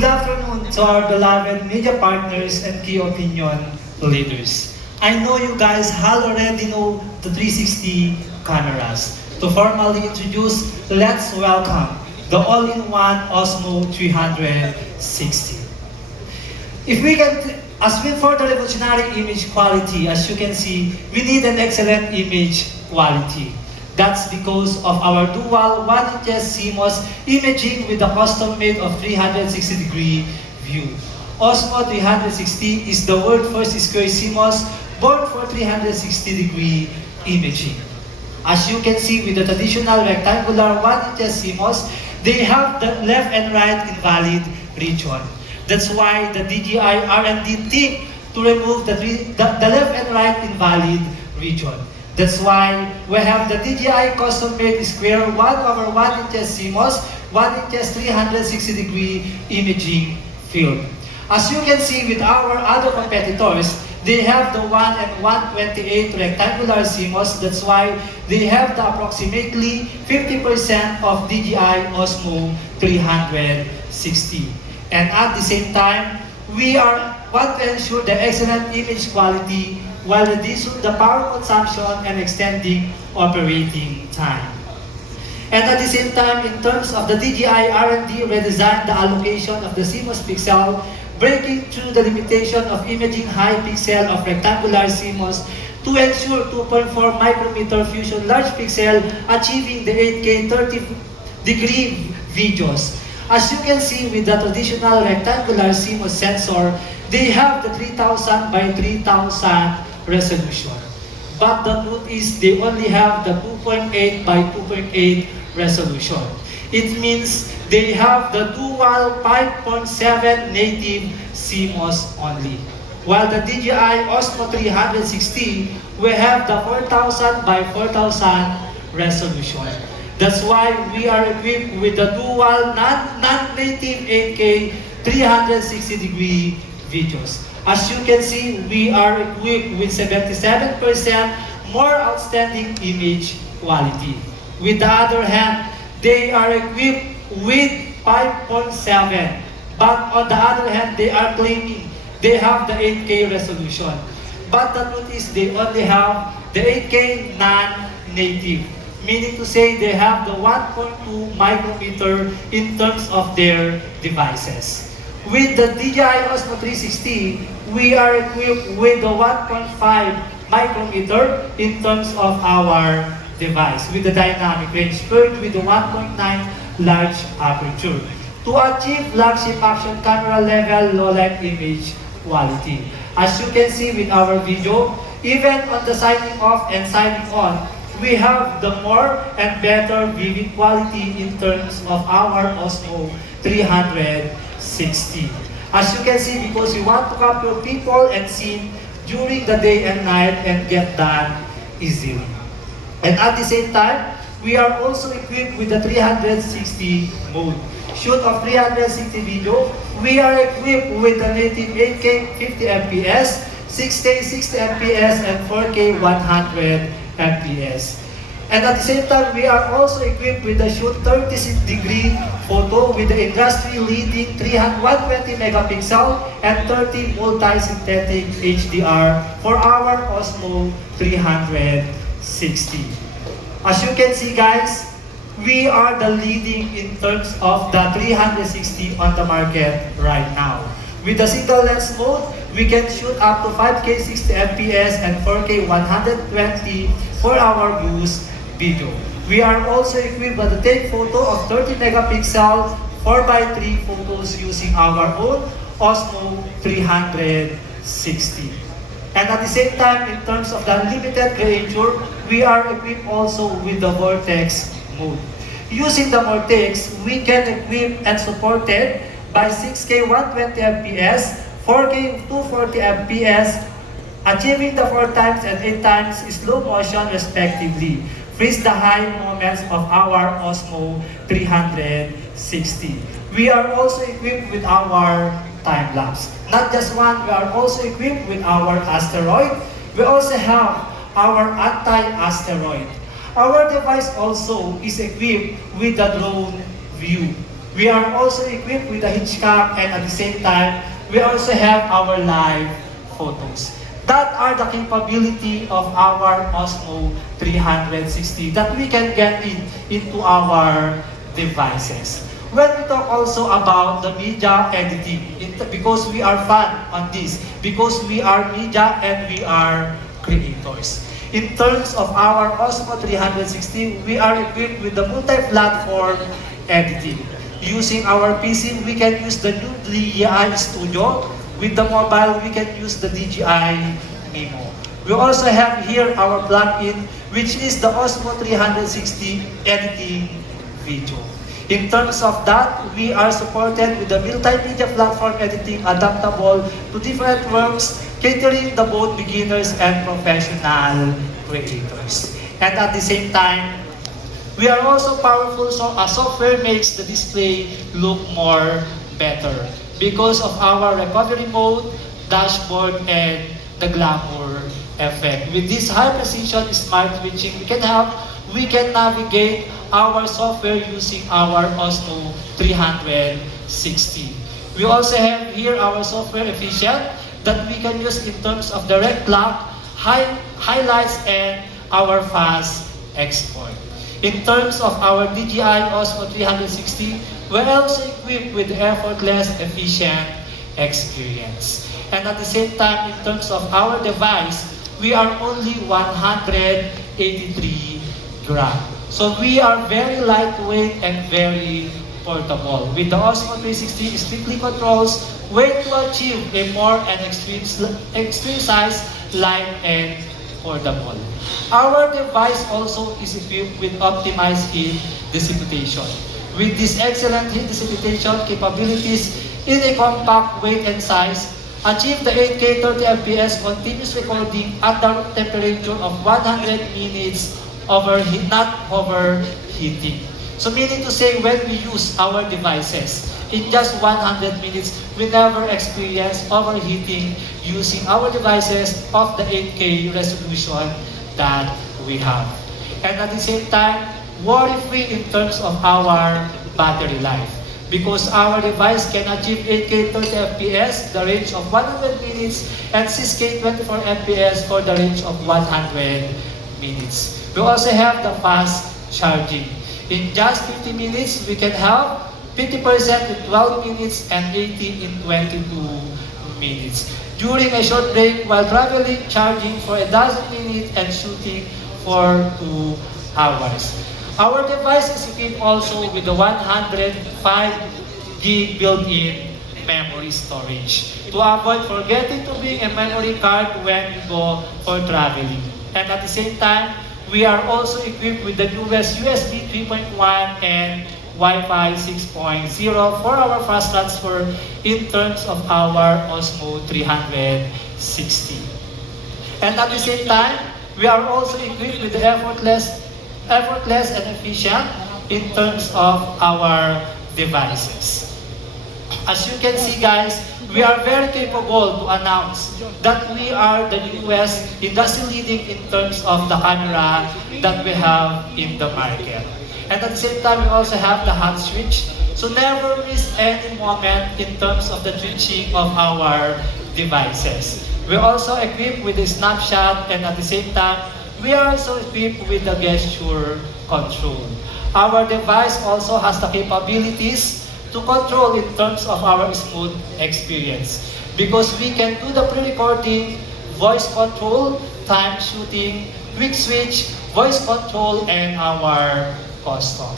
Good afternoon to our beloved media partners and key opinion leaders. I know you guys already know the 360 cameras. To formally introduce, let's welcome the all-in-one Osmo 360. If we can, as we for the revolutionary image quality, as you can see, we need an excellent image quality. That's because of our dual 1-inch CMOS imaging with a custom-made of 360-degree view. Osmo 360 is the world's first square CMOS born for 360-degree imaging. As you can see with the traditional rectangular 1-inch CMOS, they have the left and right invalid region. That's why the DJI R&D team to remove the left and right invalid region. That's why we have the DJI custom-made square 1/1 inches CMOS, 1 inches 360-degree imaging field. As you can see with our other competitors, they have the 1 and 1/28 rectangular CMOS. That's why they have the approximately 50% of DJI Osmo 360. And at the same time, we want to ensure the excellent image quality while reducing the power consumption and extending operating time. And at the same time, in terms of the DJI R&D redesigned the allocation of the CMOS pixel, breaking through the limitation of imaging high pixel of rectangular CMOS to ensure 2.4 micrometer fusion large pixel, achieving the 8K 30-degree videos. As you can see with the traditional rectangular CMOS sensor, they have the 3000 by 3000 resolution. But the truth is they only have the 2.8 by 2.8 resolution. It means they have the dual 5.7 native CMOS only. While the DJI Osmo 360 will have the 4000 by 4000 resolution. That's why we are equipped with the dual non-native 8K 360-degree videos. As you can see, we are equipped with 77% more outstanding image quality. With the other hand, they are equipped with 5.7. But on the other hand, they are claiming they have the 8K resolution. But the truth is they only have the 8K non-native. Meaning to say they have the 1.2 micrometer in terms of their devices. With the DJI Osmo 360, we are equipped with the 1.5 micrometer in terms of our device, with the dynamic range paired with the 1.9 large aperture to achieve flagship action camera level low light image quality. As you can see with our video, even on the signing off and signing on, we have the more and better viewing quality in terms of our Osmo 360. As you can see, because we want to capture people and scene during the day and night and get done easily. And at the same time, we are also equipped with the 360 mode. Shoot of 360 video, we are equipped with the native 8K 50 FPS, 6K 60 FPS, and 4K 100 FPS. And at the same time, we are also equipped with the Shoot 30-degree photo with the industry-leading 120 megapixel and 30 multi-synthetic HDR for our Osmo 360. As you can see, guys, we are the leading in terms of the 360 on the market right now. With the single lens mode, we can shoot up to 5K 60 FPS and 4K 120 for our use video. We are also equipped with the take photo of 30 megapixel 4x3 photos using our own Osmo 360. And at the same time, in terms of the unlimited creature, we are equipped also with the Vortex mode. Using the Vortex, we can equip and supported by 6K 120 FPS, 4K 240 FPS, achieving the 4 times and 8 times slow motion respectively. Freeze the high moments of our Osmo 360. We are also equipped with our time lapse. Not just one, we are also equipped with our asteroid. We also have our anti-asteroid. Our device also is equipped with the drone view. We are also equipped with a hitchcock, and at the same time, we also have our live photos. That are the capability of our Osmo 360 that we can get into our devices. When we talk also about the media editing, because we are fan on this, because we are media and we are creators. In terms of our Osmo 360, we are equipped with the multi-platform editing. Using our PC, we can use the new DJI Studio. With the mobile, we can use the DJI Mimo. We also have here our plugin, which is the Osmo 360 Editing Video. In terms of that, we are supported with the multimedia platform editing adaptable to different works, catering the both beginners and professional creators. And at the same time, we are also powerful, so a software makes the display look more better because of our recovery mode, dashboard, and the glamour effect. With this high precision smart switching, we can navigate our software using our Osmo 360. We also have here our software efficient that we can use in terms of direct lock, highlights, and our fast export. In terms of our DJI Osmo 360, we're also equipped with effortless, efficient experience. And at the same time, in terms of our device, we are only 183 gram. So we are very lightweight and very portable. With the Osmo 360, it strictly controls where to achieve a more and extreme size, light, and portable. Our device also is equipped with optimized heat dissipation. With this excellent heat dissipation capabilities in a compact weight and size, achieve the 8K 30 FPS continuous recording at the room temperature of 100 minutes not overheating. So meaning to say, when we use our devices, in just 100 minutes, we never experience overheating using our devices of the 8K resolution that we have. And at the same time, worry-free in terms of our battery life. Because our device can achieve 8K 30 FPS, the range of 100 minutes, and 6K 24 FPS for the range of 100 minutes. We also have the fast charging. In just 50 minutes, we can have 50% in 12 minutes and 80 in 22 minutes. During a short break while traveling, charging for a dozen minutes and shooting for 2 hours. Our device is equipped also with the 105 gig built-in memory storage to avoid forgetting to bring a memory card when we go for traveling. And at the same time, we are also equipped with the newest USB 3.1 and Wi-Fi 6.0 for our fast transfer in terms of our Osmo 360. And at the same time, we are also equipped with the effortless and efficient in terms of our devices. As you can see, guys, we are very capable to announce that we are the newest industry-leading in terms of the camera that we have in the market. And at the same time, we also have the hot switch. So never miss any moment in terms of the switching of our devices. We're also equipped with the snapshot, and at the same time, we are also equipped with the gesture control. Our device also has the capabilities to control in terms of our smooth experience. Because we can do the pre-recording, voice control, time shooting, quick switch, voice control, and our custom.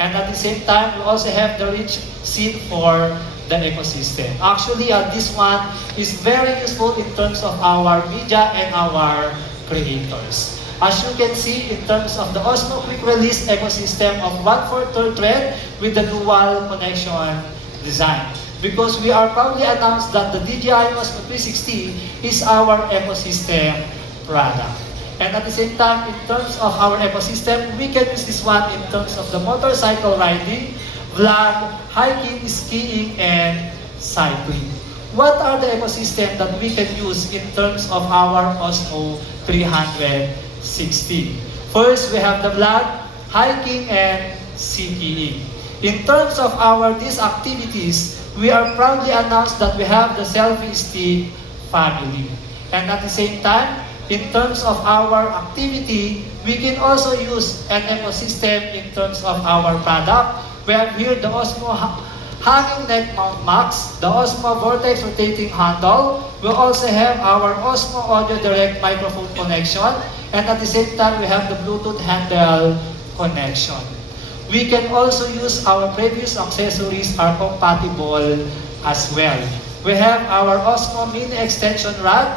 And at the same time, we also have the rich scene for the ecosystem. Actually, this one is very useful in terms of our media and our creators. As you can see, in terms of the Osmo Quick Release ecosystem of 1/4 thread with the dual connection design. Because we are proudly announced that the DJI Osmo 360 is our ecosystem product. And at the same time, in terms of our ecosystem, we can use this one in terms of the motorcycle riding, vlog, hiking, skiing, and cycling. What are the ecosystem that we can use in terms of our Osmo 360? First, we have the vlog, hiking, and skiing. In terms of these activities, we are proudly announced that we have the Selfie Stick family. And at the same time, in terms of our activity, we can also use an ecosystem in terms of our product. We have here the Osmo hanging neck mount max, the Osmo Vortex rotating handle. We also have our Osmo Audio Direct microphone connection, and at the same time, we have the Bluetooth handle connection. We can also use our previous accessories are compatible as well. We have our Osmo Mini extension rod.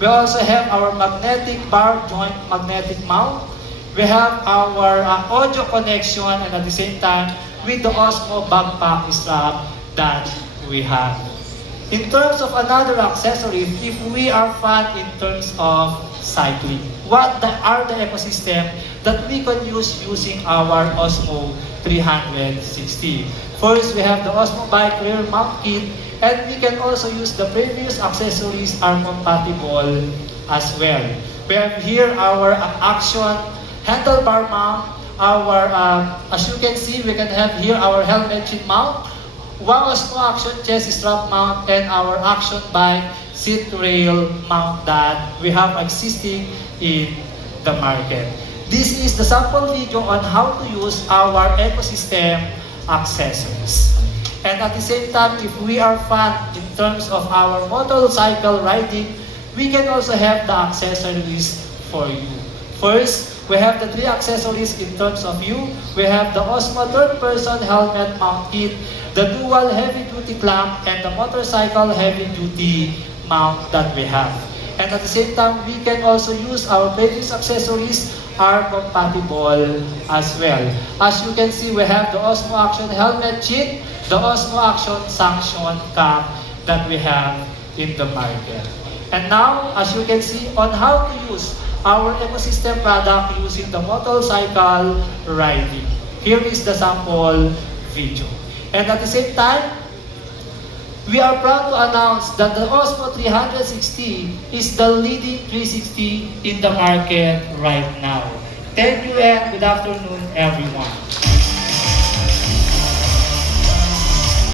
We also have our magnetic bar joint magnetic mount. We have our audio connection, and at the same time, with the Osmo backpack strap that we have. In terms of another accessory, if we are fun in terms of cycling, what are the ecosystem that we can use using our Osmo 360? First, we have the Osmo Bike rear mount kit, and we can also use the previous accessories are compatible as well. We have here our action handlebar mount, as you can see, we can have here our helmet chin mount, one Osmo Action chest strap mount, and our Action Bike seat rail mount that we have existing in the market. This is the sample video on how to use our ecosystem accessories. And at the same time, if we are fun in terms of our motorcycle riding, we can also have the accessories for you. First, we have the 3 accessories in terms of you. We have the Osmo third-person helmet mount kit, the dual heavy-duty clamp, and the motorcycle heavy-duty mount that we have. And at the same time, we can also use our previous accessories are compatible as well. As you can see, we have the Osmo Action helmet chin, the Osmo Action sanction cap that we have in the market. And now, as you can see, on how to use our ecosystem product using the motorcycle riding. Here is the sample video. And at the same time, we are proud to announce that the Osmo 360 is the leading 360 in the market right now. Thank you and good afternoon, everyone.